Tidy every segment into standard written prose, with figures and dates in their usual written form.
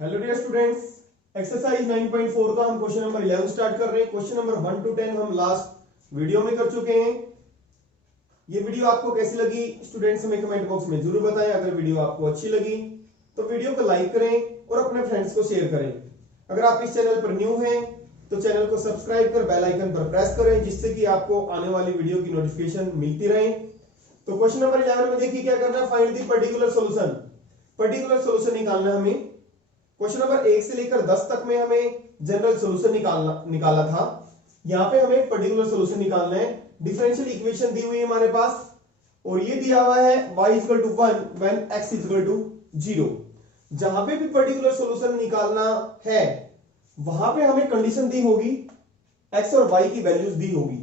Hello dear students, exercise 9.4 का हम question number 11 start कर रहे हैं। क्वेश्चन नंबर 1 to 10 हम लास्ट वीडियो में कर चुके हैं। ये वीडियो आपको कैसी लगी स्टूडेंट्स हमें कमेंट बॉक्स में जरूर बताएं। अगर वीडियो आपको अच्छी लगी तो वीडियो को लाइक करें और अपने फ्रेंड्स को शेयर करें। अगर आप इस चैनल पर न्यू हैं तो चैनल को सब्सक्राइब कर बेल आइकन पर प्रेस करें, जिससे कि आपको आने वाली वीडियो की नोटिफिकेशन मिलती रहे। तो क्वेश्चन नंबर 11 में देखिए क्या करना है, find the particular solution. Particular solution निकालना हमें। क्वेश्चन नंबर 1 से लेकर 10 तक में हमें जनरल सॉल्यूशन निकाला था। यहां पे हमें पर्टिकुलर सॉल्यूशन निकालना है। डिफरेंशियल इक्वेशन दी हुई है हमारे पास और ये दिया हुआ है y = 1 व्हेन x = 0। जहां पे भी पर्टिकुलर सॉल्यूशन निकालना है वहां पे हमें कंडीशन दी होगी, x और y की वैल्यूज दी होगी।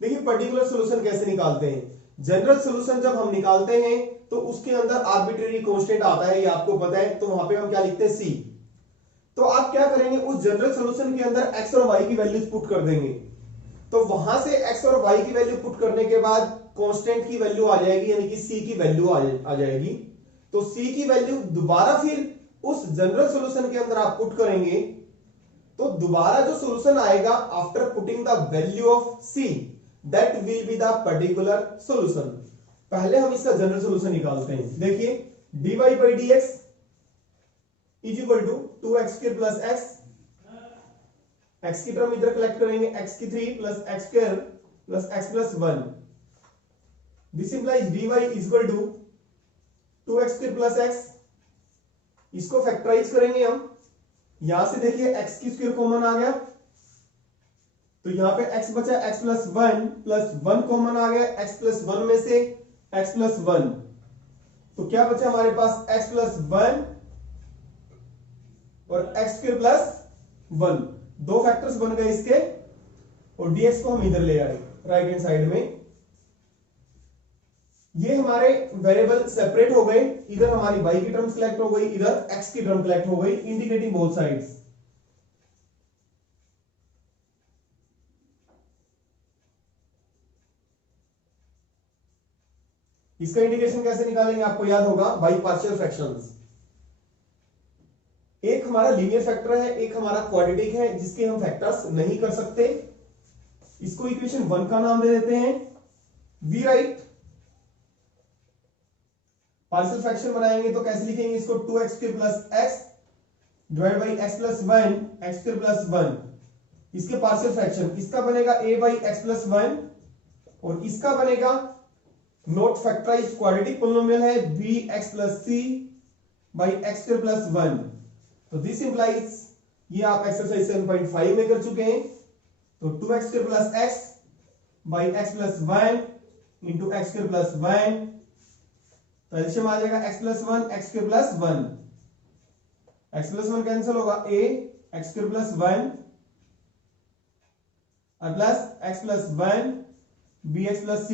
देखिए पर्टिकुलर सॉल्यूशन कैसे निकालते हैं। जनरल सॉल्यूशन जब हम निकालते हैं तो उसके अंदर आर्बिट्रेरी कांस्टेंट आता है, ये आपको पता है। तो वहां पे हम क्या लिखते हैं, c। तो आप क्या करेंगे, उस जनरल सॉल्यूशन के अंदर x और y की वैल्यूज पुट कर देंगे। तो वहां से x और y की वैल्यू पुट करने के बाद कांस्टेंट की वैल्यू आ जाएगी, यानी कि c की वैल्यू आ जाएगी। तो c की वैल्यू दोबारा फिर उस जनरल सॉल्यूशन के अंदर आप पुट करेंगे तो दोबारा जो सॉल्यूशन आएगा after putting the value of c, that will be the particular solution. पहले हम इसका जनरल सॉल्यूशन निकालते हैं। देखिए dy by dx is equal to 2x² plus x की टर्म इधर कलेक्ट करेंगे, x की 3 plus x² plus x plus 1। This implies dy is equal to 2x² plus x। इसको फैक्टराइज करेंगे हम। यहां से देखिए x की स्क्वायर कॉमन आ गया तो यहां पे x बचा x प्लस 1 प्लस 1 कॉमन आ गया, x प्लस 1 में से x प्लस 1। तो क्या बचा हमारे पास, x प्लस 1 और x स्क्वायर प्लस 1। दो फैक्टर्स बन गए इसके और dx को हम इधर ले आए राइट हैंड साइड में। ये हमारे वेरिएबल सेपरेट हो गए, इधर हमारी y की टर्म कलेक्ट हो गई, इधर x की टर्म कलेक्ट हो गई, इंडिकेटिंग बोथ साइड्स। इसका इंडिकेशन कैसे निकालेंगे, आपको याद होगा, बाई पार्शियल फ्रैक्शंस। एक हमारा लीनियर फैक्टर है, एक हमारा क्वाड्रेटिक है, जिसके हम फैक्टर्स नहीं कर सकते। इसको इक्वेशन 1 का नाम दे देते हैं। वी राइट पार्शियल फ्रैक्शन बनाएंगे तो कैसे लिखेंगे इसको, 2x² plus x divide by x plus 1 x² plus 1। इसके पार्शियल फ्रैक्शन, इसका बनेगा a बाई x प्लस 1 और इसका बनेगा नॉट फैक्टराइज क्वाड्रेटिक पोलिनोमियल है bx plus c by x² plus 1। तो दिस इंप्लाइज, ये आप एक्सरसाइज 7.5 में कर चुके हैं। तो 2x² plus x by x plus 1 into x² plus 1। तो एलसीएम आ जाएगा x plus 1 x² plus 1। x plus 1 cancel होगा, a x² प्लस 1 और plus x plus 1 bx plus c।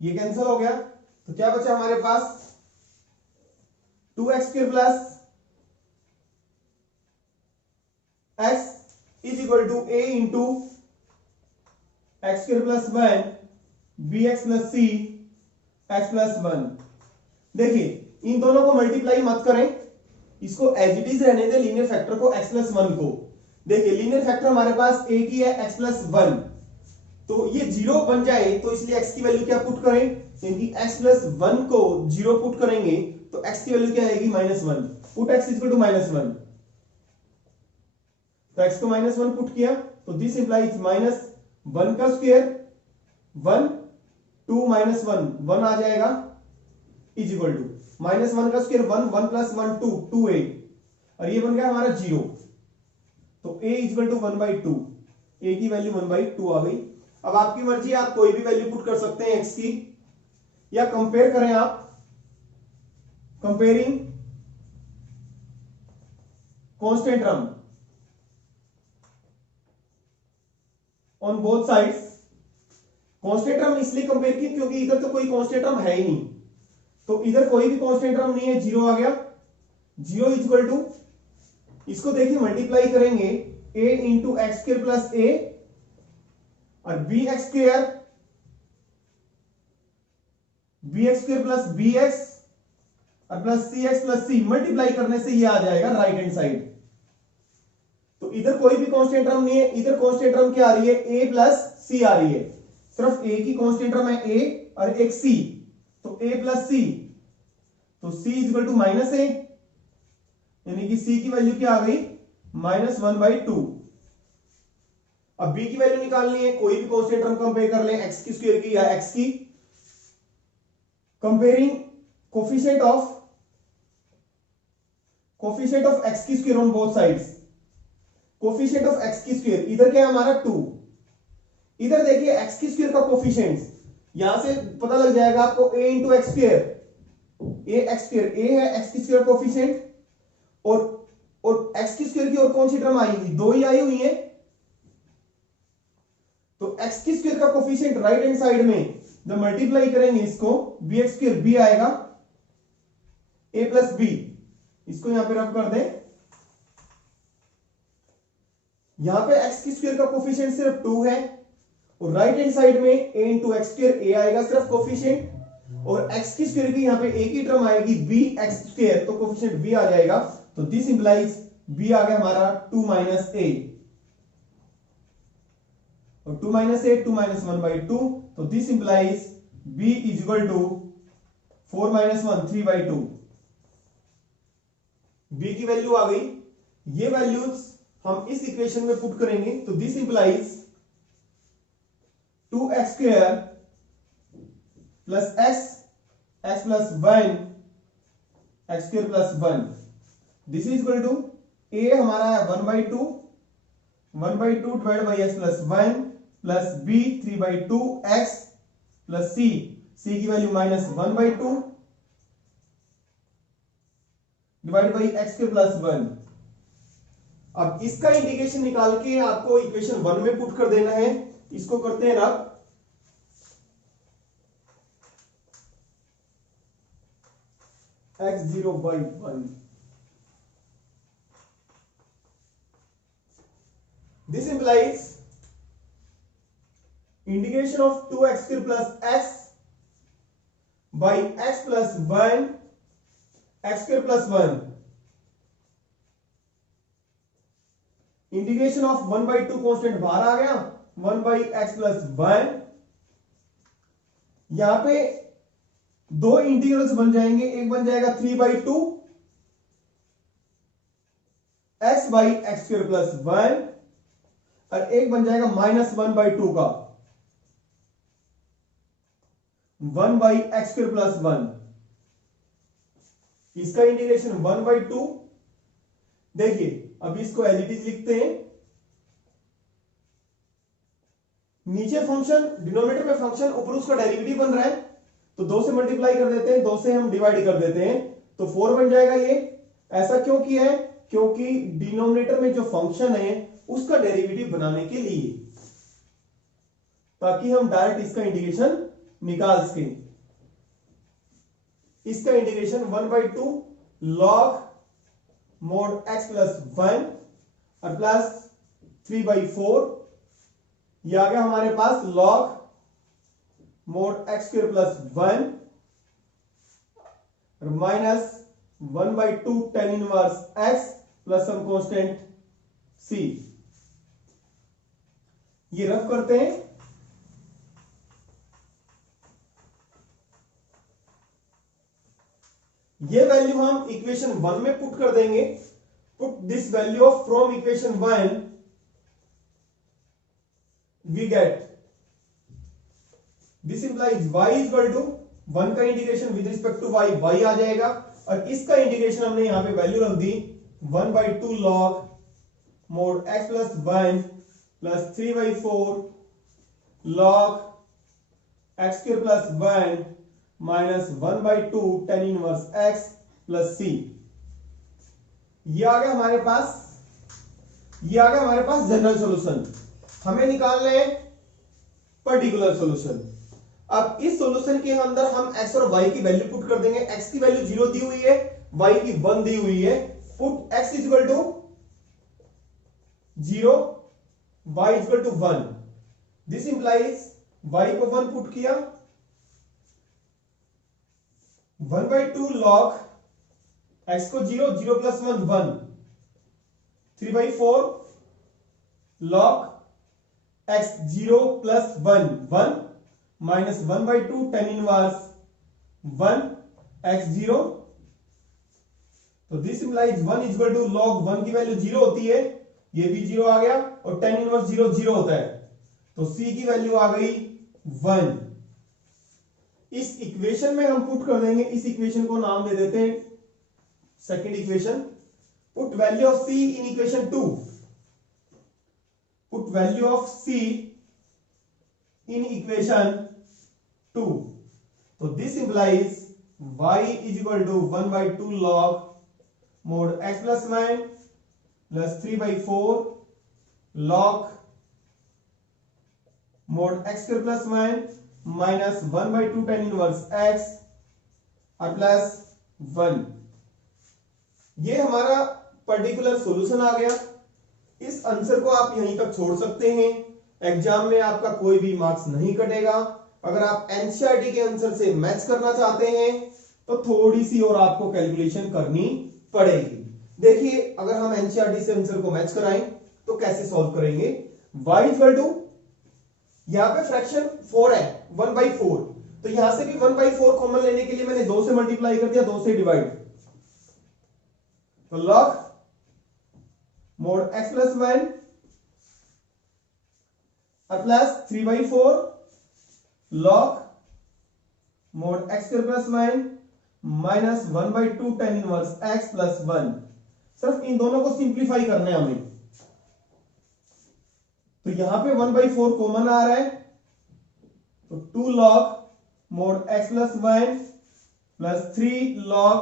ये कैंसिल हो गया तो क्या बचा हमारे पास, 2x² plus x is equal to a into x² plus 1 bx plus c x plus 1। देखिए इन दोनों को मल्टीप्लाई मत करें, इसको एज इट इज रहने दें, लीनियर फैक्टर को x प्लस 1 को। देखिए लीनियर फैक्टर हमारे पास एक ही है, x प्लस 1। तो ये 0 बन जाए तो इसलिए x की वैल्यू क्या पुट करें, क्योंकि x प्लस 1 को 0 पुट करेंगे तो x की वैल्यू क्या आएगी, -1। Put x equal to -1। तो x को -1 पुट किया तो दिस इंप्लाइज -1 का स्क्वायर 1 2 -1 1 आ जाएगा इज इक्वल टू -1 का स्क्वायर 1 1 प्लस 1 2 2a और ये बन गया हमारा 0। तो a is equal to 1/2, a की वैल्यू 1/2 आ गई। अब आपकी मर्जी, आप कोई भी वैल्यू पुट कर सकते हैं x की, या कंपेयर करें आप, comparing constant term on both sides. Constant term इसलिए कंपेयर की क्योंकि इधर तो कोई कांस्टेंट टर्म है ही नहीं, तो इधर कोई भी कांस्टेंट टर्म नहीं है, 0 आ गया। 0 इज इक्वल टू, इसको देखिए मल्टीप्लाई करेंगे, a into x² plus a और bx² प्लस bx और प्लस सी एक्स प्लस सी मल्टीप्लाई करने से ये आ जाएगा राइट हैंड साइड। तो इधर कोई भी कांस्टेंट टर्म नहीं है, इधर कांस्टेंट टर्म क्या आ रही है, ए प्लस सी आ रही है, सिर्फ ए की कांस्टेंट टर्म है ए और एक सी, तो ए प्लस सी, तो सी इज इक्वल टू माइनस ए, यानी कि सी की वैल्यू क्या आ गई -1/2। अब बी की वैल्यू निकालनी है, कोई भी कांस्टेंट टर्म कंपेयर कर ले, एक्स की स्क्वायर की या एक्स की, कंपेयरिंग कोफिशिएंट ऑफ एक्स की square on both sides. Coefficient of x की स्क्वायर इधर क्या है हमारा 2, इधर देखिए एक्स की स्क्वायर का कोफिशिएंट, यहां से पता लग जाएगा आपको a into x square, a x square, a है एक्स की स्क्वायर कोफिशिएंट, और एक्स की स्क्वायर की और कौन सी टर्म आई हुई, 2 ही आई हुई है, तो एक्स की स्क्वायर का कोफिशिएंट राइट हैंड साइड में जब मल्टीप्लाई करेंगे इसको, बी एक्स स्क्वायर, बी आएगा ए प्लस बी, इसको यहां पे रब कर दें, यहां पे एक्स की स्क्वायर का कोफिशिएंट सिर्फ 2 है, और राइट हैंड साइड में ए इंटू एक्स स्क्वायर, ए आएगा सिर्फ कोफिशिएंट, और एक्स की स्क्वायर की यहां पे एक ही टर्म आएगी बी एक्स स्क्वायर, तो कोफिशिएंट बी आ जाएगा, तो दिस इंप्लाइज बी आ गया हमारा 2 माइनस ए, और 2 माइनस ए 2 माइनस 1/2, तो this implies b is equal to 4 minus 1 3/2। b की वैल्यू आ गई, ये वैल्यूज हम इस इक्वेशन में पुट करेंगे, तो this implies 2x square plus x plus 1 x square plus 1, this is equal to a हमारा है 1/2 divide by x plus 1 plus b 3/2 x plus c की वैल्यू -1/2 डिवाइड बाई x के plus 1। अब इसका integration निकाल के आपको इक्वेशन 1 में पुट कर देना है, इसको करते हैं रब, x0/1, this implies integration of 2x square plus x by x plus 1 x square plus 1, integration of 1/2 constant बाहर आ गया, 1/x प्लस 1, यहां पे दो इंटीग्रल्स बन जाएंगे, एक बन जाएगा 3/2 x by x square plus 1, और एक बन जाएगा -1/2 का 1 बाई एक्स स्क्वायर प्लस 1, इसका इंटीग्रेशन 1/2। देखिए अब इसको एज इट इज लिखते हैं, नीचे फंक्शन, डिनोमिनेटर में फंक्शन, ऊपर उसका डेरिवेटिव बन रहा है, तो 2 से मल्टीप्लाई कर देते हैं, 2 से हम डिवाइड कर देते हैं, तो 4 बन जाएगा ये। ऐसा क्यों किया है, क्योंकि डिनोमिनेटर में जो फंक्शन है उसका डेरिवेटिव बनाने के लिए, ताकि हम डायरेक्ट इसका इंटीग्रेशन निकाल सकें। इसका integration 1/2 log mod x plus 1 और प्लस 3/4, ये आ गया हमारे पास log mod x square plus 1 और minus 1/2 tan inverse x plus some constant c, ये रफ करते हैं। ये वैल्यू हम इक्वेशन 1 में पुट कर देंगे, put this value of from equation 1 we get, this implies y is equal to 1 का integration with respect to y आ जाएगा, और इसका इंटीग्रेशन हमने यहां पे वैल्यू रख दी 1/2 log mod x plus 1 plus 3/4 log x square plus 1 minus 1/2 tan inverse x plus c, ये आ गया हमारे पास, ये आ गया हमारे पास जनरल सॉल्यूशन। हमें निकालना है पर्टिकुलर सॉल्यूशन। अब इस सॉल्यूशन के अंदर हम x और y की वैल्यू पुट कर देंगे, x की वैल्यू 0 दी हुई है, y की 1 दी हुई है, put x is equal to 0, y is equal to 1, this implies y को 1 पुट किया, 1/2 log x को 0, 0 plus 1 1, 3/4 log x 0 plus 1 1 minus 1/2 tan inverse 1 x 0। तो this implies 1 is equal to log 1 की वैल्यू 0 होती है, ये भी 0 आ गया, और tan इनवर्स 0 0 होता है, तो c की वैल्यू आ गई 1। इस इक्वेशन में हम पुट कर देंगे, इस इक्वेशन को नाम दे देते हैं second equation. Put value of c in equation 2, put value of c in equation 2, तो this implies y is equal to 1/2 log mod x plus 9 plus 3/4 log mod x square plus 9 minus 1/2 tan inverse x और plus 1। ये हमारा particular solution आ गया। इस answer को आप यहीं तक छोड़ सकते हैं, एग्जाम में आपका कोई भी मार्क्स नहीं कटेगा। अगर आप एनसीईआरटी के आंसर से मैच करना चाहते हैं तो थोड़ी सी और आपको कैलकुलेशन करनी पड़ेगी। देखिए, अगर हम एनसीईआरटी से आंसर को मैच कराएं तो कैसे सॉल्व करेंगे। y इक्वल टू, यहां पे फ्रैक्शन 4 है, 1/4, तो यहां से भी 1/4 कॉमन लेने के लिए मैंने 2 से मल्टीप्लाई कर दिया, 2 से डिवाइड, तो log mod x प्लस 1 और plus 3/4 log mod x square plus 9 minus 1/2 tan inverse x plus 1। सिर्फ इन दोनों को सिंप्लीफाई करना है हमें, तो यहां पे 1/4 कॉमन आ रहा है, तो 2 log mod x plus 1 plus 3 log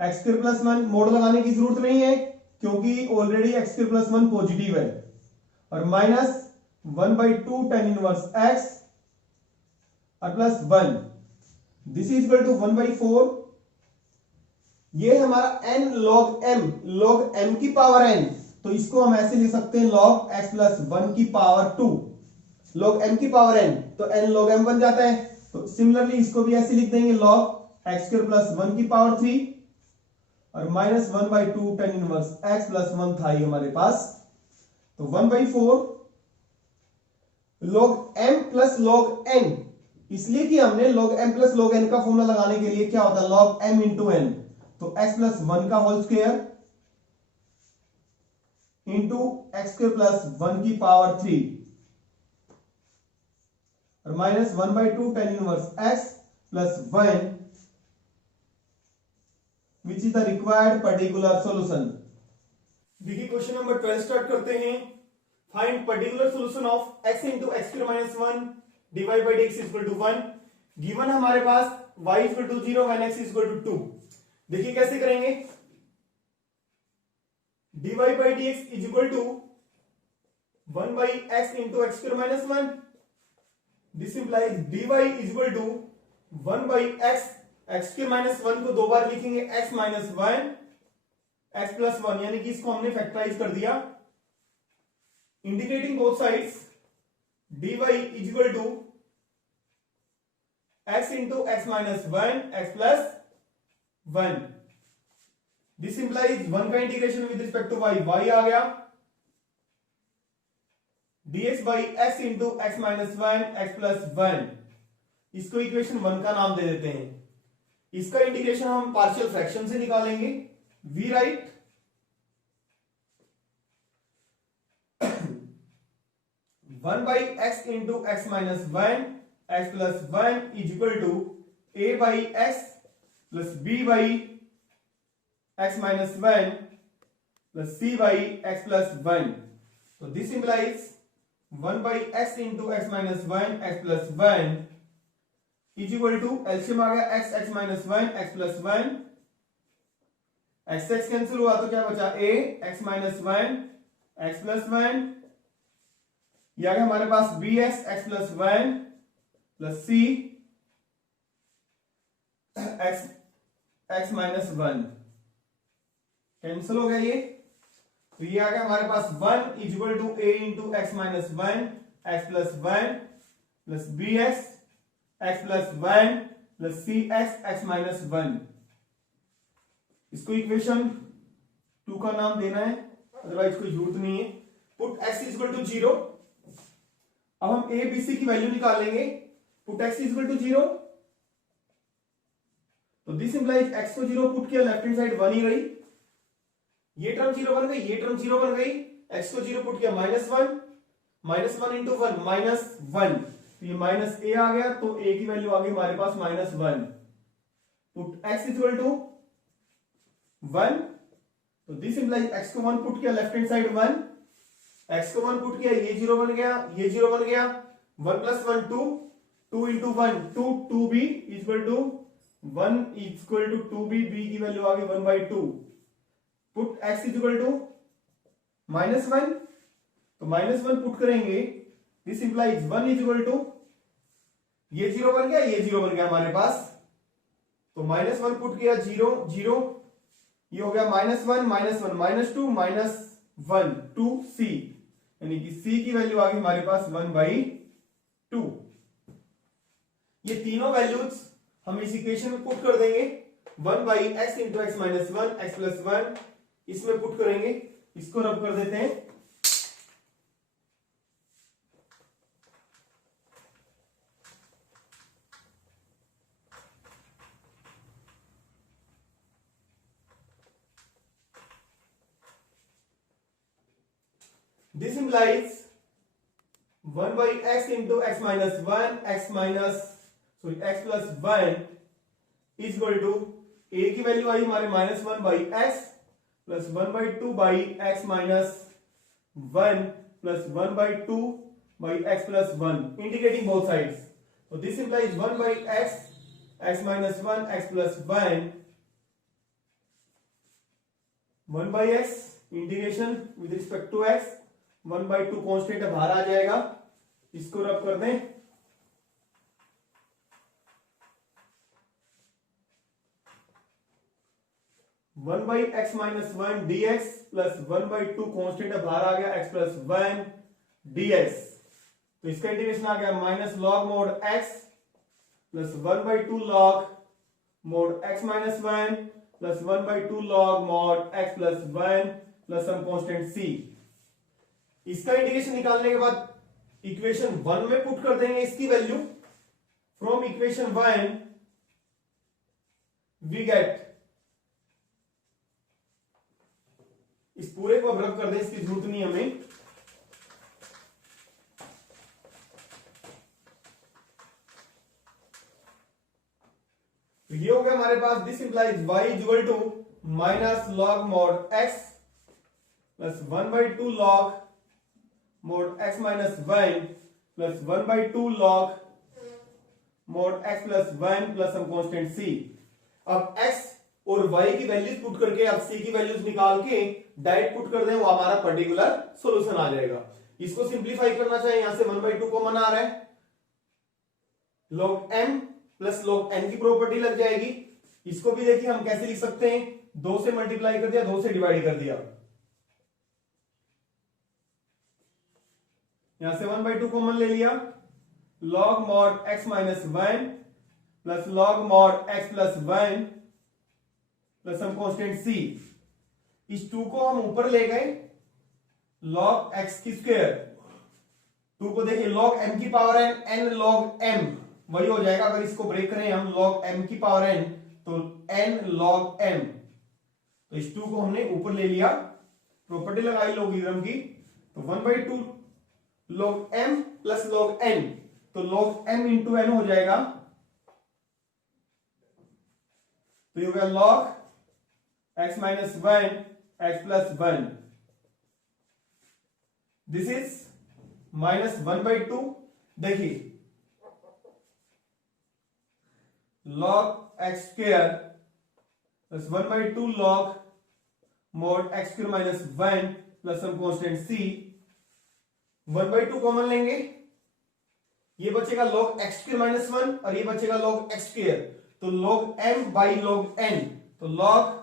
x square plus 1। Mod लगाने की जरूरत नहीं है क्योंकि already x square plus 1 positive है, और माइनस 1/2 tan इनवर्स x और plus 1, this is equal to 1/4। ये हमारा n log m की पावर n, तो इसको हम ऐसे लिख सकते हैं log x प्लस 1 की पावर 2, log m की पावर n, तो n log m बन जाता है। तो सिमिलरली इसको भी ऐसे लिख देंगे log x स्क्वायर प्लस 1 की पावर 3 और minus 1/2 tan inverse x plus 1 था ये हमारे पास, तो 1/4 log m plus log n, इसलिए कि हमने log m plus log n का फॉर्मूला लगाने के लिए क्या होता है log m इंटू n, तो x प्लस 1 का whole square into x square plus 1 की पावर 3 और minus 1/2 tan inverse x plus 1, which is the required particular solution। देखिए क्वेश्चन नंबर 12 स्टार्ट करते हैं। Find particular solution of x into x square minus 1 divided by dx is equal to 1। Given हमारे पास y is equal to 0 when x is equal to 2। देखिए कैसे करेंगे, dy by dx is equal to 1 by x into x square minus 1। This implies dy is equal to 1 by x, x square minus 1 को 2 बार लिखेंगे x minus 1 x plus 1, यानी कि इसको हमने factorise कर दिया। Integrating both sides, dy is equal to x into x minus 1 x plus 1। This implies 1 का integration with respect to y, y आ गया, dx by x into x minus 1 x plus 1। इसको इक्वेशन 1 का नाम दे देते हैं। इसका इंटीग्रेशन हम पार्शियल फ्रैक्शन से निकालेंगे, v right 1 by x into x minus 1 x plus 1 is equal to a by x plus b by x minus 1 plus c by x plus 1। So this implies 1 by x into x minus 1 x plus 1 is equal to LCM आ गया x x minus 1 x plus 1, x x cancel हुआ तो क्या बचा a x minus 1 x plus 1, यह आ गया हमारे पास bx x plus 1 plus c x x minus 1 cancel हो गया ये, तो ये आ गया हमारे पास 1 is equal to a into x minus 1 x plus 1 plus bx x plus 1 plus cx x minus 1। इसको इक्वेशन 2 का नाम देना है, अदरवाइज कोई जरूरत नहीं है। Put x equal to 0। अब हम a b c की वैल्यू निकालेंगे। पुट x इक्वल टू 0, तो दिस इंप्लाइज x को 0 पुट किया, लेफ्ट हैंड साइड 1 ही रही, ये टर्म 0 बन गई, ये टर्म 0 बन गई। x को 0 पुट किया, -1, -1 इंटू 1 -1, तो ये माइनस a आ गया, तो a की वैल्यू आ गई हमारे पास -1। पुट x इक्वल टू 1, तो दिस इंप्लाइज x को 1 पुट किया, लेफ्ट हैंड साइड 1, x को 1 पुट किया, ये 0 बन गया, ये 0 बन गया, 1 + 1 2, 2 into 1 2, 2b equal to 1 equal to 2b, b की वैल्यू आ गई 1/2। पुट x इक्वल टू -1, तो -1 पुट करेंगे, दिस इंप्लाइज 1 इक्वल टू, ये 0 बन गया, ये 0 बन गया हमारे पास, तो -1 पुट किया, 0 0, ये हो गया -1 -1 -2 -1 2c, यानी कि c की वैल्यू आ गई हमारे पास 1/2। ये तीनों वैल्यूज हम इस इक्वेशन में पुट कर देंगे। 1/x into x minus 1 x plus 1 इसमें पुट करेंगे, इसको रब कर देते हैं। This implies 1/x into x minus 1 x plus 1 is equal to a की वैल्यू आई हमारे -1/x plus 1/2/x minus 1 plus 1/2/x plus 1, integrating both sides. So this implies 1/x x minus 1 x plus 1, 1/x integration with respect to x, 1/2 constant बाहर आ जाएगा, इसको rub कर दें। One by x minus 1 dx plus 1/2 constant बाहर आ गया, x plus 1 dx, तो इसका इंटीग्रेशन आ गया minus log mod x plus 1/2 log mod x minus 1 plus 1/2 log mod x plus 1 plus some constant c। इसका इंटीग्रेशन निकालने के बाद इक्वेशन 1 में पुट कर देंगे इसकी value. From equation 1 we get, इस पूरे को अब रब कर दें, इसकी जरूरत नहीं हमें। तो ये हो गया हमारे पास, this implies y equal to minus log mod x plus 1/2 log mod x minus 1 plus 1/2 log mod x plus 1 plus some constant c। अब x और y की वैल्यूज पुट करके अब c की वैल्यूज निकाल के डायरेक्ट पुट कर दें, वो हमारा पर्टिकुलर सॉल्यूशन आ जाएगा। इसको सिंप्लीफाई करना चाहिए, यहां से 1/2 कॉमन आ रहा है, log m plus log n की प्रॉपर्टी लग जाएगी। इसको भी देखिए हम कैसे लिख सकते हैं, 2 से मल्टीप्लाई कर दिया, 2 से डिवाइड कर दिया, यहां से 1/2 कॉमन ले लिया, log mod x minus 1 plus log mod x plus 1 plus some constant c। इस 2 को हम ऊपर ले गए, log x की स्क्वायर, 2 को देखिए log m की power n, n log m वही हो जाएगा। अगर इसको ब्रेक करें हम log m की पावर n, तो n log m, तो इस 2 को हमने ऊपर ले लिया, प्रॉपर्टी लगाई लॉगरिथम की, तो 1/2 log m plus log n, तो log m इंटू n हो जाएगा, तो ये हो गया log x minus 1 x plus 1, this is minus 1/2। देखिए log x square plus 1/2 log mod x square minus 1 plus some constant c, 1/2 common लेंगे, ये बचेगा log x स्क्वायर माइनस 1 और ये बचेगा log x स्क्वायर, तो log m by log n, तो log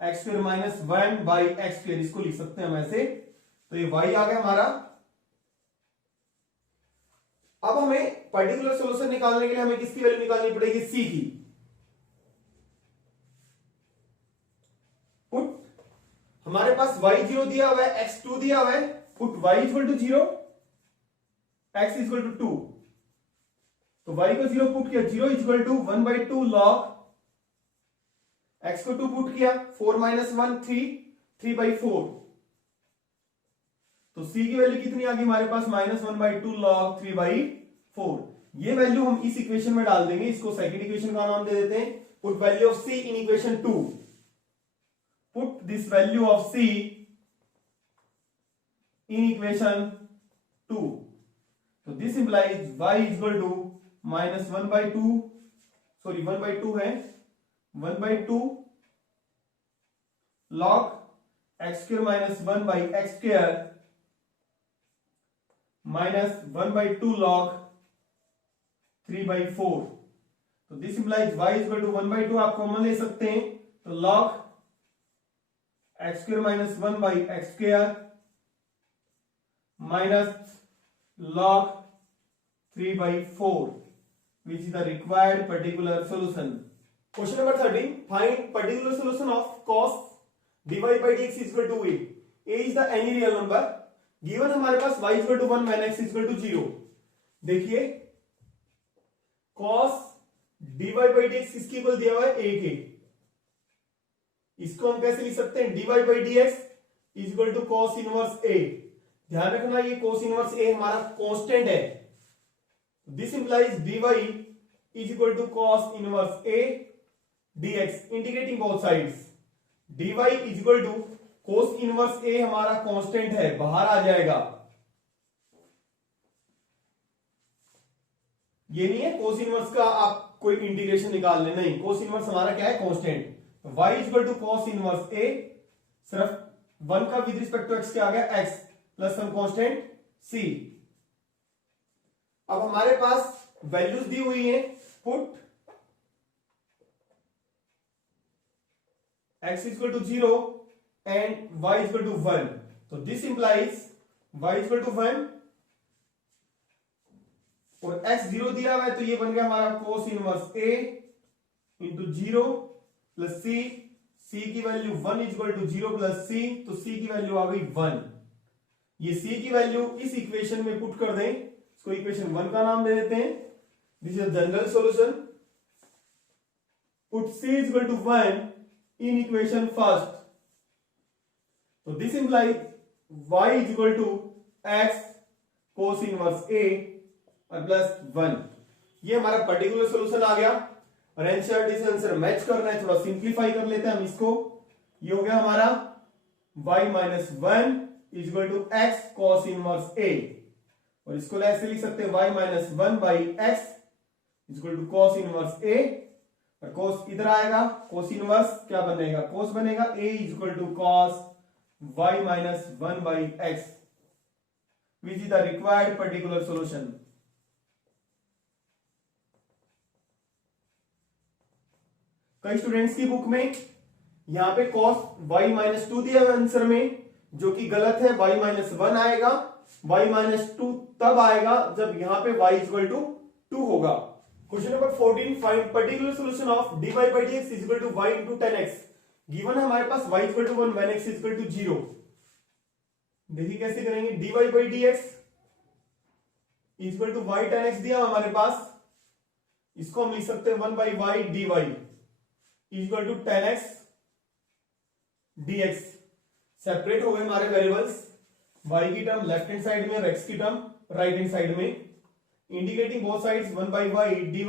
x square minus 1 by x square, इसको लिख सकते हैं हम ऐसे, तो ये y आ गया हमारा। अब हमें पर्टिकुलर सॉल्यूशन निकालने के लिए हमें किसकी वैल्यू निकालनी पड़ेगी, c की। हमारे पास y0 दिया हुआ है, x2 दिया हुआ है, put y equal to 0, x equal to 2। तो y को 0 पुट किया, 0 इक्वल टू 1/2 log x को 2 पुट किया, 4 माइनस 1 3, 3/4। तो c की वैल्यू कितनी आ गई हमारे पास, -1/2 log 3/4। ये वैल्यू हम इस इक्वेशन में डाल देंगे, इसको सेकंड इक्वेशन का नाम दे देते हैं। Put value of c in equation 2, put this value of c in equation 2. So this implies y is equal to -1/2, sorry 1/2 है, 1/2 log x square minus 1 by x square minus 1/2 log 3/4. तो this implies y is equal to 1/2 आप common ले सकते हैं, तो log x square minus 1 by x square minus log 3/4, which is the required particular solution. Question number 13. Find particular solution of cos dy by dx is equal to a. A is the any real number. Given हमारे पास y is equal to 1 when x is equal to 0. देखिए cos dy by dx किसके equal दिया हुआ है, a के। इसको हम कैसे लिख सकते हैं, dy by dx is equal to cos inverse a। ध्यान रखना ये cos इनवर्स a हमारा कांस्टेंट है। This implies dy is equal to cos inverse a dx, integrating both sides. dy is equal to cos inverse a हमारा constant है, बाहर आ जाएगा। ये नहीं है cos इनवर्स का आप कोई इंटीग्रेशन निकाल ले, नहीं, cos इनवर्स हमारा क्या है, constant. y is equal to cos inverse a, सिर्फ 1 का विद रिस्पेक्ट टू x क्या आ गया, x plus some constant c। अब हमारे पास वैल्यूज दी हुई हैं, put x equal to 0 and y equal to 1। तो this implies y equal to 1 और x 0 दिया हुआ है, तो ये बन गया हमारा cos inverse a into 0 plus c की value 1 equal to 0 plus c, तो c की वैल्यू आ गई 1। ये c की वैल्यू इस इक्वेशन में पुट कर दें, इसको इक्वेशन 1 का नाम दे देते हैं। This is general solution. Put c is equal to 1 in equation first, तो this implies y is equal to x cos inverse a और प्लस 1। ये हमारा पर्टिकुलर सॉल्यूशन आ गया। और एनसीईआरटी से आंसर मैच करना है, थोड़ा सिंप्लीफाई कर लेते हैं हम इसको। ये हो गया हमारा y minus 1 is equal to x cos inverse a, और इसको ऐसे लिख सकते हैं y minus 1 by x is equal to cos inverse a, और cos इधर आएगा, cos इनवर्स क्या बनेगा, cos बनेगा, a is equal to cos y minus 1 by x, which is the required particular solution. कई स्टूडेंट्स की बुक में यहां पे cos y माइनस 2 दिया हुआ आंसर में, जो कि गलत है। y माइनस 1 आएगा, y माइनस 2 तब आएगा जब यहां पे y इक्वल टू 2 होगा। Question number 14, find particular solution of dy by dx is equal to y into 10x। Given है हमारे पास y equal to 1 when x equal to 0। देखिए कैसे करेंगे, dy by dx is equal to y 10x दिया हमारे पास, इसको हम लिख सकते हैं 1 by y dy is equal to 10x dx। Separate हो गए हमारे वेरिएबल्स, y की टर्म लेफ्ट हैंड साइड में और x की टर्म राइट हैंड साइड में। Integrating both sides 1 by y dy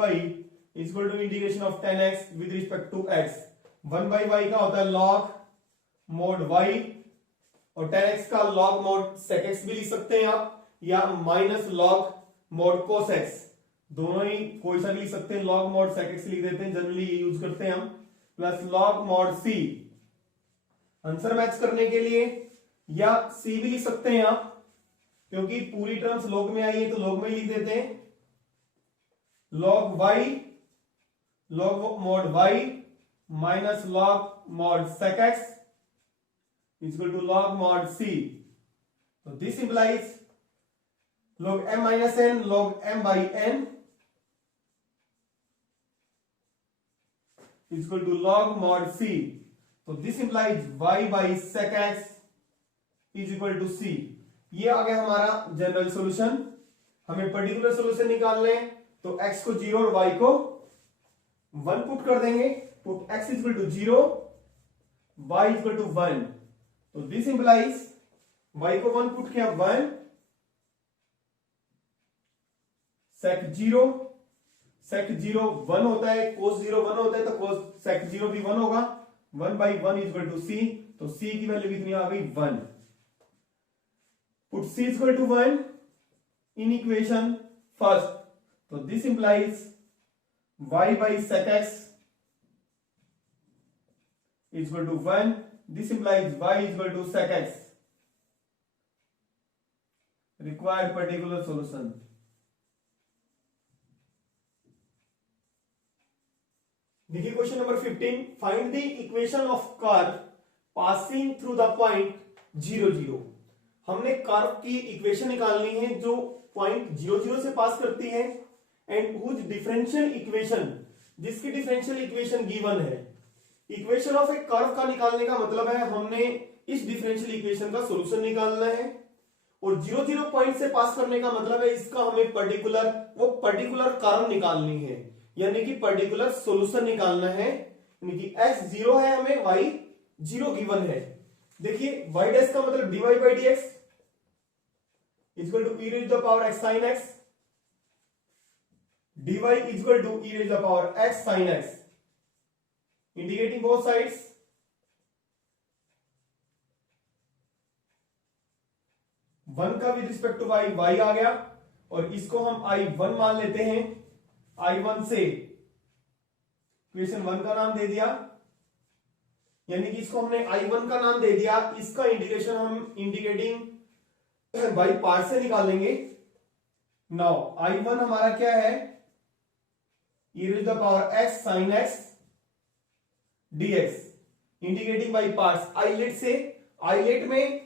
is equal to integration of 10x with respect to x। 1 by y का होता है log mod y, और 10x का log mod sec x भी लिख सकते हैं आप, या minus log mod cos x, दोनों ही कोई सा भी लिख सकते हैं। log mod sec x लिख देते हैं, जनरली ये यूज करते हैं हम, plus log mod c answer match करने के लिए, या c भी लिख सकते हैं आप, क्योंकि पूरी टर्म्स log में आई है तो log में ही लिख देते हैं। log y log mod y minus log mod sec x is equal to log mod c। So this implies log m minus n log m by n is equal to log mod c। तो this implies y by sec x is equal to c। ये आ गया हमारा general solution. हमें particular solution निकालना है, तो x को 0 और y को 1 पुट कर देंगे। Put x is equal to 0, y is equal to 1। तो दिस इंप्लाइज y को 1 पुट किया 1, sec 0 1 होता है, cos 0 1 होता है, तो cos sec 0 भी 1 होगा। 1 by 1 is equal to c, तो c की वैल्यू कितनी आ गई 1। Put c is equal to 1 in equation first, तो this implies y by sec x is equal to 1. This implies y is equal to sec x. Required particular solution. देखिए question number 15, find the equation of curve passing through the point 0 0। हमने curve की equation निकालनी है जो point 0 0 से पास करती है, and whose differential equation, जिसकी डिफरेंशियल इक्वेशन गिवन है। इक्वेशन ऑफ ए कर्व का निकालने का मतलब है हमने इस डिफरेंशियल इक्वेशन का सॉल्यूशन निकालना है, और 0 0 पॉइंट से पास करने का मतलब है इसका हमें पर्टिकुलर कर्व निकालनी है, यानी कि पर्टिकुलर सॉल्यूशन निकालना है। यानी कि x 0 है, हमें y 0 गिवन है। देखिए y डैश का मतलब dy by dx is equal to e raise to the power x sin x, dy is equal to e raise to the power x sin x, integrating both sides. One का with respect to y y आ गया, और इसको हम I1 मान लेते हैं। I1 से इक्वेशन 1 का नाम दे दिया, यानी कि इसको हमने I1 का नाम दे दिया। इसका इंटीग्रेशन हम इंटीग्रेटिंग बाई पार्ट से निकालेंगे। नाउ I1 हमारा क्या है, e raise to the power x sin x dx, integrating by parts. ILATE से, आइलेट में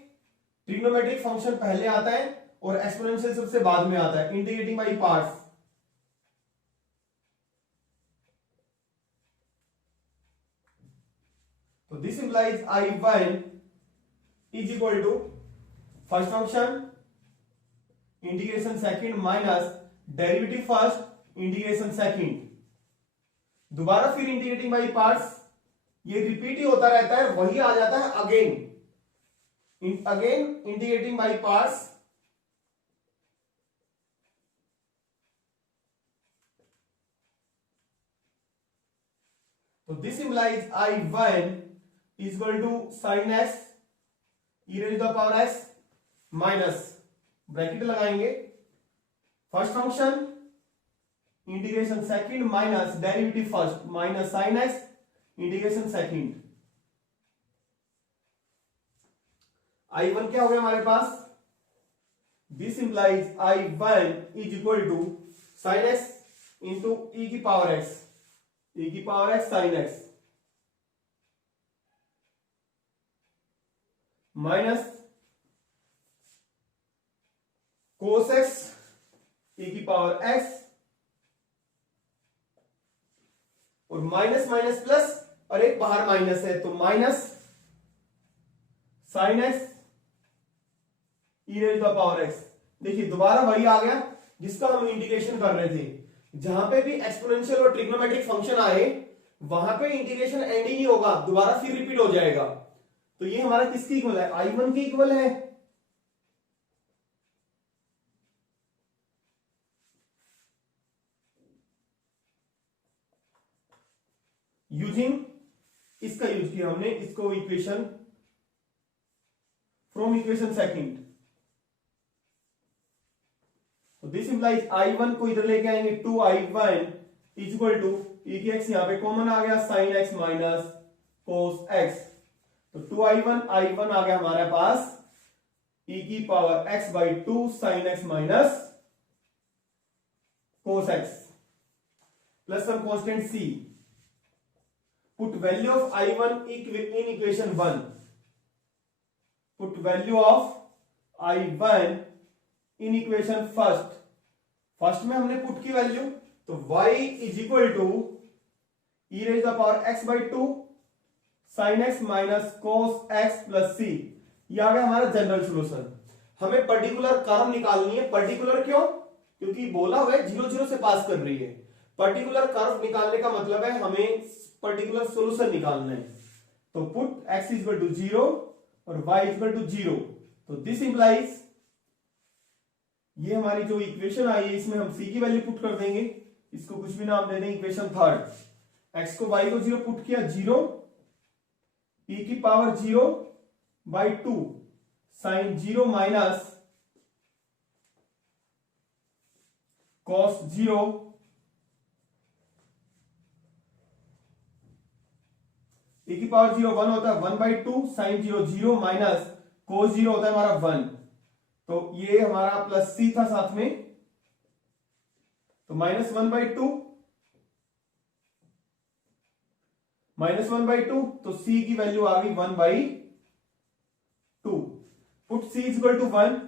ट्रिग्नोमेट्रिक फंक्शन पहले आता है और एक्सपोनेंशियल सबसे बाद में आता है, इंटीग्रेटिंग बाई पार्ट्स। तो this implies I1 is equal to first function integration second minus derivative first integration second, दोबारा फिर इंटीग्रेटिंग बाई पार्ट्स। ये रिपीट ही होता रहता है, वही आ जाता है अगेन इंटीग्रेटिंग बाई पार्ट्स। तो this implies I1 is equal to sine x e raise to the power x minus, bracket लगाएंगे, first function integration second minus derivative first minus sine x integration second. I1 क्या हो गया हमारे पास, this implies I1 is equal to sine x into e की power x sine x minus cos x e की power x, और minus minus plus, और एक बाहर माइनस है तो minus sine x e raise to the power x। देखिए दोबारा वही आ गया जिसका हम इंटीग्रेशन कर रहे थे। जहां पे भी एक्सपोनेंशियल और ट्रिग्नोमेट्रिक फंक्शन आए वहां पे इंटीग्रेशन एंड ही नहीं होगा, दोबारा फिर रिपीट हो जाएगा। तो ये हमारा किसकी इक्वल है, I1 की इक्वल है। यूजिंग इसका यूज किया हमने, इसको इक्वेशन फ्रॉम इक्वेशन सेकंड। तो दिस इंप्लाइज I1 को इधर लेके आएंगे, 2I1 is equal to e की x, यहां पे कॉमन आ गया sine x minus cos x, तो 2I1 आ गया हमारे पास e की power x by 2 sine x minus cos x plus some constant c। Put value of I1 in equation 1, put value of I1 in equation first में हमने put की value, तो y is equal to e raise to the power x by 2 sine x minus cos x plus c. ये आ गया हमारा general solution. हमें particular curve निकालनी है। पर्टिकुलर क्यों? क्योंकि बोला हुआ है 0 0 से पास कर रही है। पर्टिकुलर कर्व निकालने का मतलब है हमें पर्टिकुलर सॉल्यूशन निकालना है। तो पुट x इक्वल टू 0 और y इक्वल टू 0। तो दिस इंप्लाइज, ये हमारी जो इक्वेशन आई है इसमें हम c की वैल्यू पुट कर देंगे। इसको कुछ भी नाम दे दें, इक्वेशन थर्ड। x को y को 0 पुट किया, 0 e की power 0 by 2 sine 0 minus cos 0 e की पावर 0 1 होता है, 1 बाई 2 साइन 0 0 माइनस कोस 0 होता है हमारा 1। तो ये हमारा प्लस c था साथ में, तो माइनस 1 बाई 2 माइनस 1 बाई 2, तो c की वैल्यू आ गई 1 by 2। Put c equal to 1,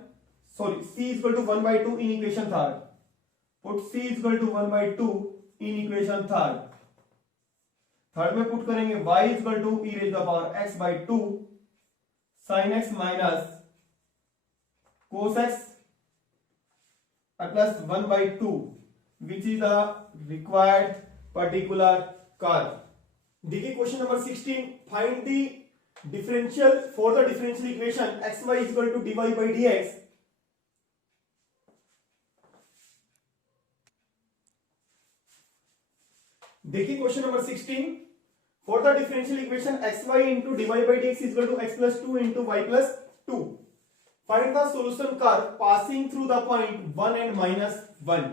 sorry c equal to 1 by 2 in equation third. Put c equal to 1 by 2 in equation third. Third में पुट करेंगे y equal to e raise the power x by 2 sine x minus cos x plus 1 by 2 which is the required particular curve. देखिए question number 16, find the differential for the differential equation xy equal to dy by dx। देखिए question number 16, for the differential equation xy into dy by dx equal to x plus 2 into y plus 2, find the solution curve passing through the point 1 and minus 1।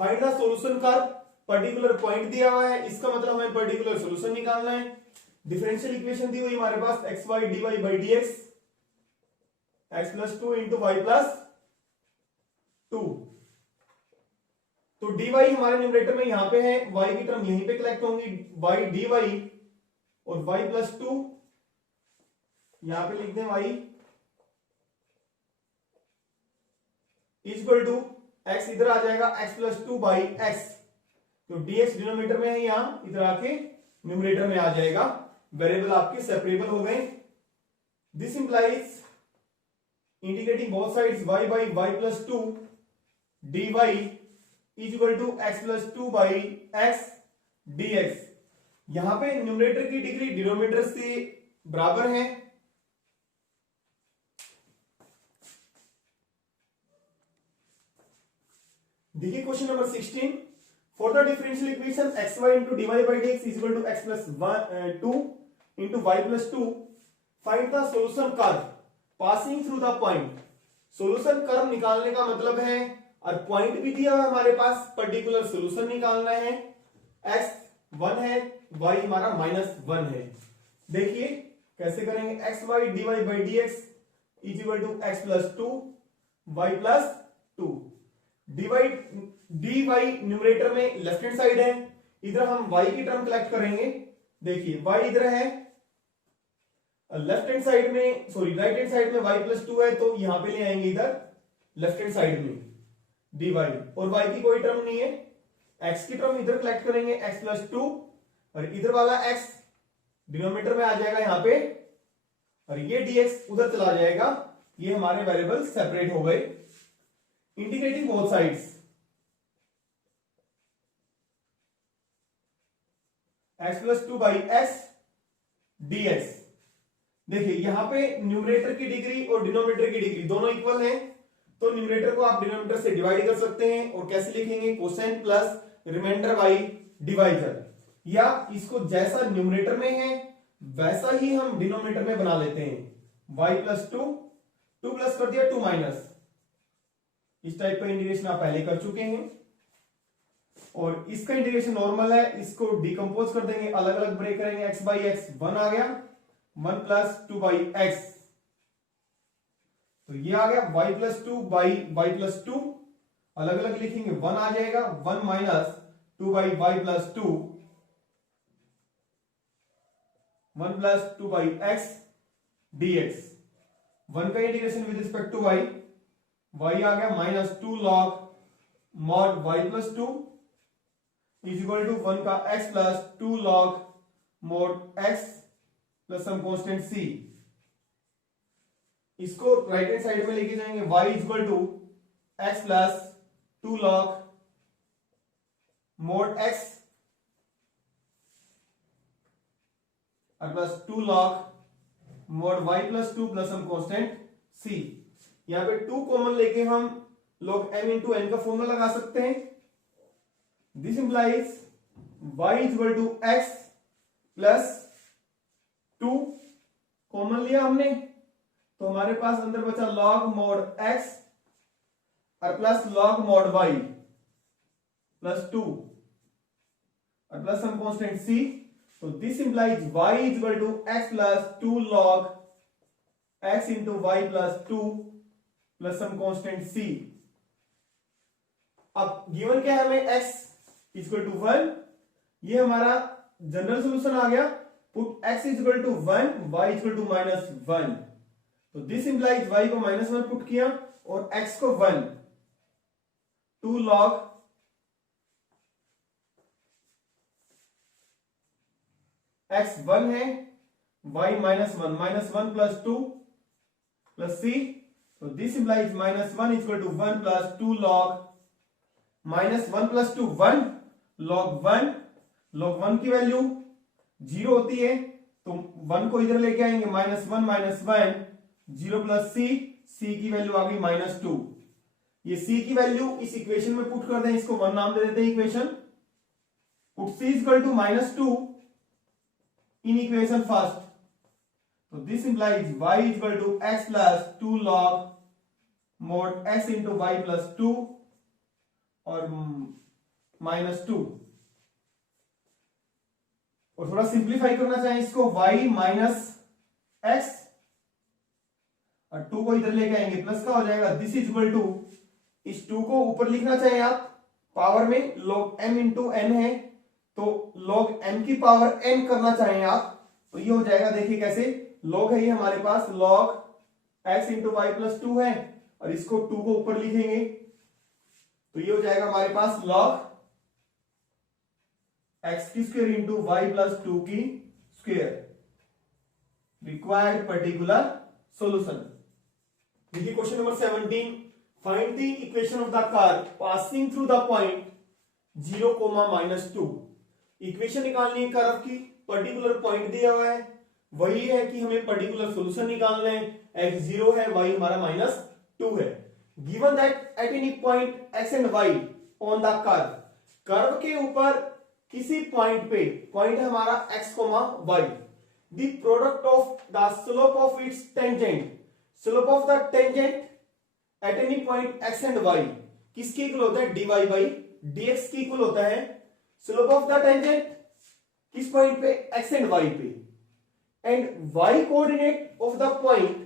Find the solution curve, particular point दिया हुआ है, इसका मतलब हमें particular solution निकालना है। Differential equation दी हुई हमारे पास xy dy by dx x plus 2 into y plus 2। तो dy हमारे न्यूमरेटर में यहां पे है, y की टर्म यहीं पे कलेक्ट होंगी, y dy और y प्लस 2 यहां पे लिख दें y इक्वल टू x इधर आ जाएगा x प्लस 2 बाई x। तो dx डिनोमिनेटर में है, यहां इधर आके न्यूमरेटर में आ जाएगा। वेरिएबल आपके सेपरेबल हो गए। This implies integrating both sides y by y plus 2 dy equal to x plus 2 by x dx। यहां पे न्यूमरेटर की डिग्री डिनोमिनेटर से बराबर है। देखिए question number 16, for the differential equation xy into dy by dx equal to x plus 2 into y plus 2, find the solution curve passing through the point. Solution curve निकालने का मतलब है, और पॉइंट भी दिया है हमारे पास, पर्टिकुलर सॉल्यूशन निकालना है। x 1 है, y हमारा माइनस 1 है। देखिए कैसे करेंगे, xy dy by dx equal to x plus 2 y plus 2। dy numerator में लेफ्ट हैंड साइड है, इधर हम y की टर्म कलेक्ट करेंगे। देखिए y इधर है, लेफ्ट हैंड साइड में, सॉरी राइट हैंड साइड में y प्लस 2 है, तो यहां पे ले आएंगे इधर लेफ्ट हैंड साइड में dy, और y की कोई टर्म नहीं है, x की टर्म इधर कलेक्ट करेंगे x प्लस 2, और इधर वाला x डिनोमिनेटर में आ जाएगा यहां पे, और ये dx उधर चला जाएगा। ये हमारे वेरिएबल सेपरेट हो गए। Integrating both sides, x plus 2 by x dx। देखिए यहां पे न्यूमरेटर की डिग्री और डिनोमिनेटर की डिग्री दोनों इक्वल हैं, तो न्यूमरेटर को आप डिनोमिनेटर से डिवाइड कर सकते हैं, और कैसे लिखेंगे, quotient plus remainder by divisor, या इसको जैसा न्यूमरेटर में है वैसा ही हम डिनोमिनेटर में बना लेते हैं। y प्लस 2 प्लस कर दिया 2 माइनस, इस टाइप का इंटीग्रेशन आप पहले कर चुके हैं। और इसका इंटीग्रेशन नॉर्मल है, इसको डिकम्पोज कर देंगे, अलग अलग ब्रेक करेंगे, x बाई एक्स 1 आ गया, 1 प्लस 2 बाई एक्स, तो ये आ गया y plus 2 by y plus 2, अलग अलग लिखेंगे, 1 आ जाएगा, 1 minus 2 by y plus 2, 1 plus 2 by x dx। 1 का integration with respect to y, y आ गया minus 2 log mod y plus 2 is equal to 1 का x plus 2 log mod x plus some constant c. इसको right hand side में लेके जाएंगे, y equal to x plus 2 log mod x और plus 2 log mod y plus 2 plus some constant c। यहां पे 2 common लेके हम log m इंटू n का फॉर्मूला लगा सकते हैं। This implies y equal to x plus 2 common लिया हमने, तो हमारे पास अंदर बचा log मोड x और plus log mod y plus 2 और प्लस सम कांस्टेंट c। तो this implies y equal to x plus 2 log x into y plus 2 plus some constant c। अब गिवन क्या है हमें, x इक्वल टू 1, ये हमारा general solution आ गया। Put x equal to 1, y equal to -1। तो दिस इंप्लाइज y को -1 पुट किया और x को 1, 2 log x 1 है, y -1 प्लस 2 प्लस c। तो this implies -1 equal to 1 plus 2 log -1 plus 2 1 log 1। log 1 की वैल्यू 0 होती है, तो 1 को इधर लेके आएंगे, -1 0 प्लस c की वैल्यू आ गई -2। ये c की वैल्यू इस इक्वेशन में पुट कर दें, इसको 1 नाम दे देते हैं equation. Put c equal to -2 in equation first. तो this implies y equal to x plus 2 log mod x into y plus 2 और -2। और थोड़ा सिंप्लीफाई करना चाहें इसको, y माइनस x और 2 को इधर लेके आएंगे, प्लस का हो जाएगा। दिस इज इक्वल टू, इस 2 को ऊपर लिखना चाहें आप पावर में, log m इंटू n है, तो log m की पावर n करना चाहें आप, तो ये हो जाएगा, देखिए कैसे, log है ये हमारे पास log x into y plus 2 है, और इसको 2 को ऊपर लिखेंगे, तो ये हो जाएगा हमारे पास log x की स्क्वायर इंटू वाई प्लस 2 की स्क्वायर। Required particular solution. देखिए question number 17, find the equation of the curve passing through the point 0, -2। Equation निकालनी है कर्व की, पर्टिकुलर पॉइंट दिया हुआ है, वही है कि हमें पर्टिकुलर सॉल्यूशन निकालना है। x 0 है, y हमारा -2 है। Given that at any point x and y on the curve, curve के ऊपर किसी पॉइंट पे, पॉइंट है हमारा x, y, the product of the slope of its tangent, slope of the tangent at any point x and y किसके equal होता है, dy by dx की इक्वल होता है। स्लोप ऑफ द टेंजेंट किस पॉइंट पे, x एंड y पे, and y coordinate of the point,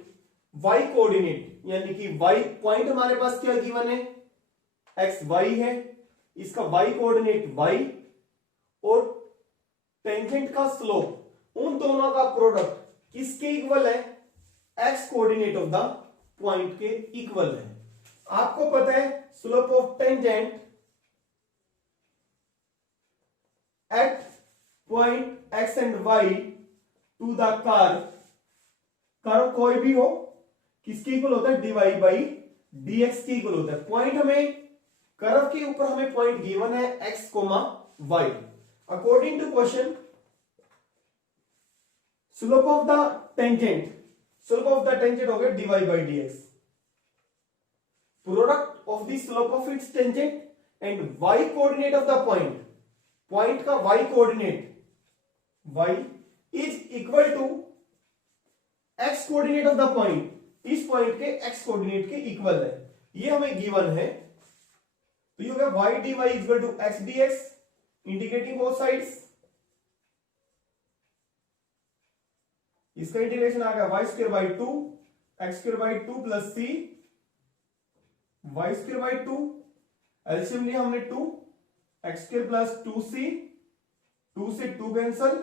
y coordinate यानी कि y पॉइंट हमारे पास क्या गिवन है, x y है, इसका y कोऑर्डिनेट y और टेंजेंट का स्लोप, उन दोनों का प्रोडक्ट किसके इक्वल है, x coordinate of the point के इक्वल है। आपको पता है slope of tangent at point x and y to the curve, curve कोई भी हो किसके इक्वल होता है, dy बाई dx के इक्वल होता है। पॉइंट हमें, कर्व के ऊपर हमें पॉइंट गिवन है x, y। According to question, slope of the tangent, slope of the tangent हो गया dy by dx, product of the slope of its tangent and y coordinate of the point, point का y coordinate y is equal to x coordinate of the point, इस point के x coordinate के equal है, ये हमें given है। तो ये हो गया y dy equal to x dx, integrating both sides, इसका इंटीग्रेशन आ गया y square by 2 x square by 2 plus c y square by 2, LCM लिया हमने 2, x स्क्वायर प्लस 2c, 2 से 2 cancel,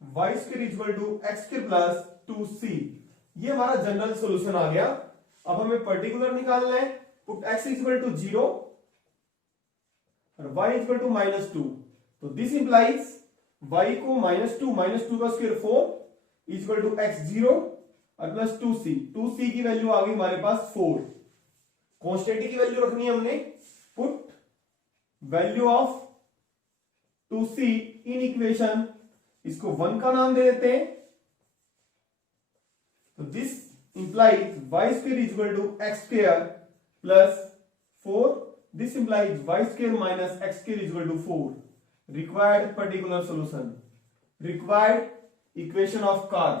y square equal to x square plus 2c। ये हमारा general solution आ गया। अब हमें पर्टिकुलर निकालना है, पुट x इक्वल टू 0 और y इक्वल टू -2। तो दिस इंप्लाइज y को -2 का स्क्वायर 4, इक्वल टू x0 और प्लस 2c की वैल्यू आ गई हमारे पास 4। कॉन्स्टेंट की वैल्यू रखनी है हमने, put value of 2c in equation, इसको 1 का नाम दे देते हैं। तो this implies y square equal to x square plus 4, this implies y square minus x square equal to 4। Required particular solution, required equation of curve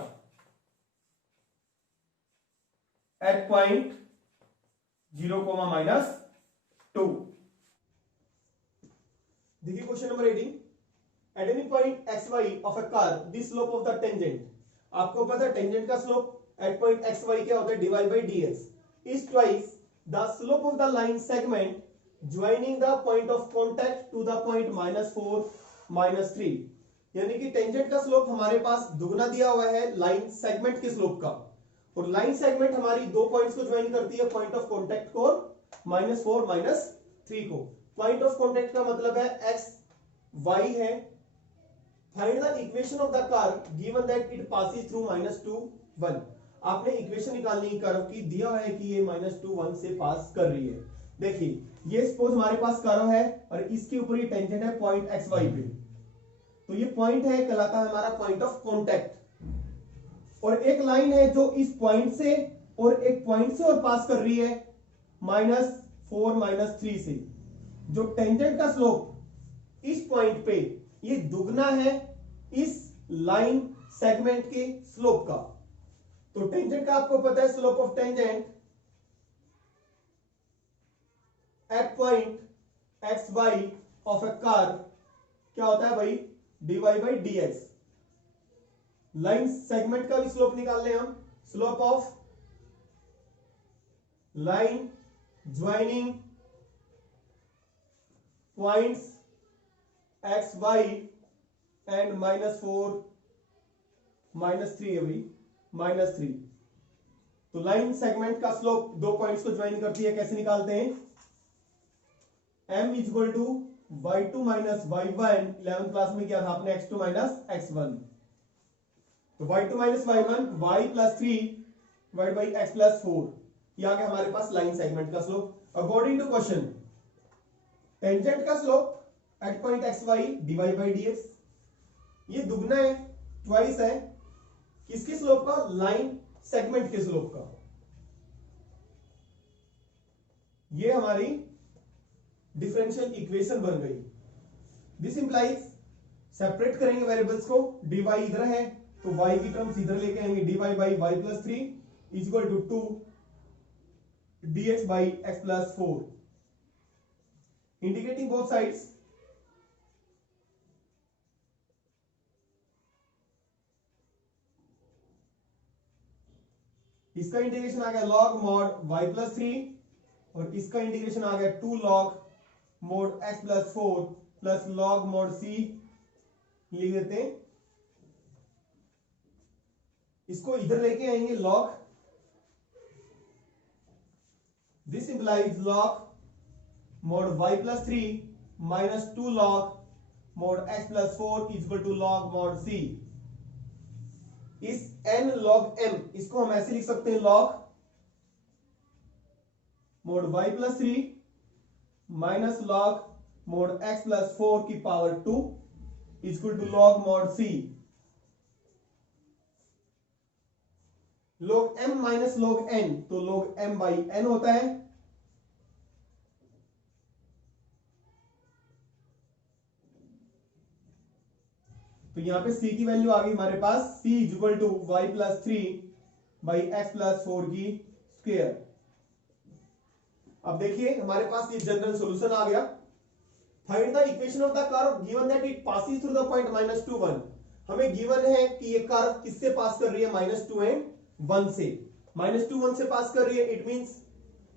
at point 0, -2। देखिए question number 18, at any point x y of a curve the slope of the tangent, आपको पता है tangent का slope at point x y क्या होता है, dy by dx is twice the slope of the line segment joining the point of contact to the point -4 -3। यानी कि tangent का स्लोप हमारे पास दुगना दिया हुआ है लाइन सेगमेंट के स्लोप का, और लाइन सेगमेंट हमारी दो पॉइंट्स को ज्वाइन करती है, पॉइंट ऑफ कॉन्टैक्ट को -4 -3 को। पॉइंट ऑफ कॉन्टैक्ट का मतलब है एक्स वाई है। Find the equation of the curve given that it passes through -2 1। आपने इक्वेशन निकालनी है कर्व की, दिया हुआ है कि ये -2 1 से पास कर रही है। देखिए ये सपोज हमारे पास कर्व है और इसके ऊपर ये टेंजेंट है पॉइंट एक्स वाई पे, तो ये पॉइंट है कहलाता है हमारा पॉइंट ऑफ कॉन्टैक्ट। और एक लाइन है जो इस पॉइंट से और एक पॉइंट से और पास कर रही है -4 -3 से। जो टेंजेंट का स्लोप इस पॉइंट पे ये दुगना है इस लाइन सेगमेंट के स्लोप का। तो टेंजेंट का आपको पता है slope of tangent at point x y of a curve क्या होता है भाई, dy by dx। Line segment का भी स्लोप निकाल लें हम, slope of line joining points x y and -4 -3 है भाई, -3। तो लाइन सेगमेंट का स्लोप दो पॉइंट्स को ज्वाइन करती है, कैसे निकालते हैं, m equal to y2 minus y1, 11th class में किया था आपने, x2 माइनस x1। तो y2 minus y1 y plus 3 divide by x plus 4, ये आ गया हमारे पास लाइन सेगमेंट का slope. According to question tangent का slope at point x y dy by dx, ये दुगना है, ट्वाइस है किसके स्लोप का, लाइन सेगमेंट के स्लोप का। ये हमारी डिफरेंशियल इक्वेशन बन गई। दिस इंप्लाइज सेपरेट करेंगे वेरिएबल्स को, dy इधर है तो y की टर्म्स इधर लेके आएंगे, dy by y plus 3 equal to 2 dx by x plus 4। Integrating both sides, इसका इंटीग्रेशन आ गया log mod y प्लस 3 और इसका इंटीग्रेशन आ गया 2 log mod x plus 4 plus log mod c लिख देते हैं। इसको इधर लेके आएंगे log, this implies log mod y plus 3 minus 2 log mod x plus 4 equal to log mod c। इस n log m इसको हम ऐसे लिख सकते हैं, log mod y plus 3 minus log mod x plus 4 की power 2 equal to log mod c। log m minus log n तो log m by n होता है। तो यहां पे c की वैल्यू आ गई हमारे पास, c equal to y plus 3 by x plus 4 की स्क्वायर। अब देखिए हमारे पास ये जनरल सॉल्यूशन आ गया। Find the equation of the curve given that it passes through the point -2 1। हमें गिवन है कि ये कर्व किससे पास कर रही है, -2 एंड 1 से। -2 1 से पास कर रही है, it means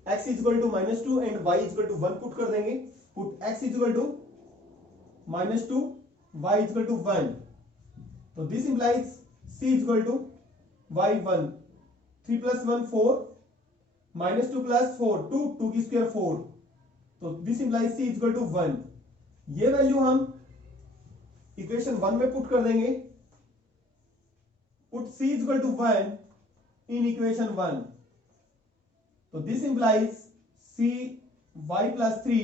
x equal to -2 and y equal to 1 put कर देंगे। Put x equal to -2 y equal to 1, तो this implies c equal to y1 3 plus 1 4 -2 plus 4 2 की स्क्वायर 4, तो this implies c equal to 1। ये value हम equation 1 में put कर देंगे। put c is equal to 1 in equation 1. So this implies c y plus 3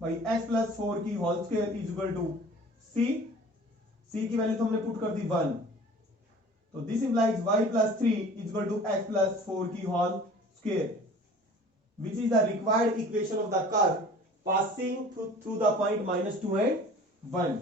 by x plus 4 की whole square is equal to c की value तो हमने put कर दी 1. तो this implies y plus 3 is equal to x plus 4 की whole square, which is the required equation of the curve passing through the point -2 and 1.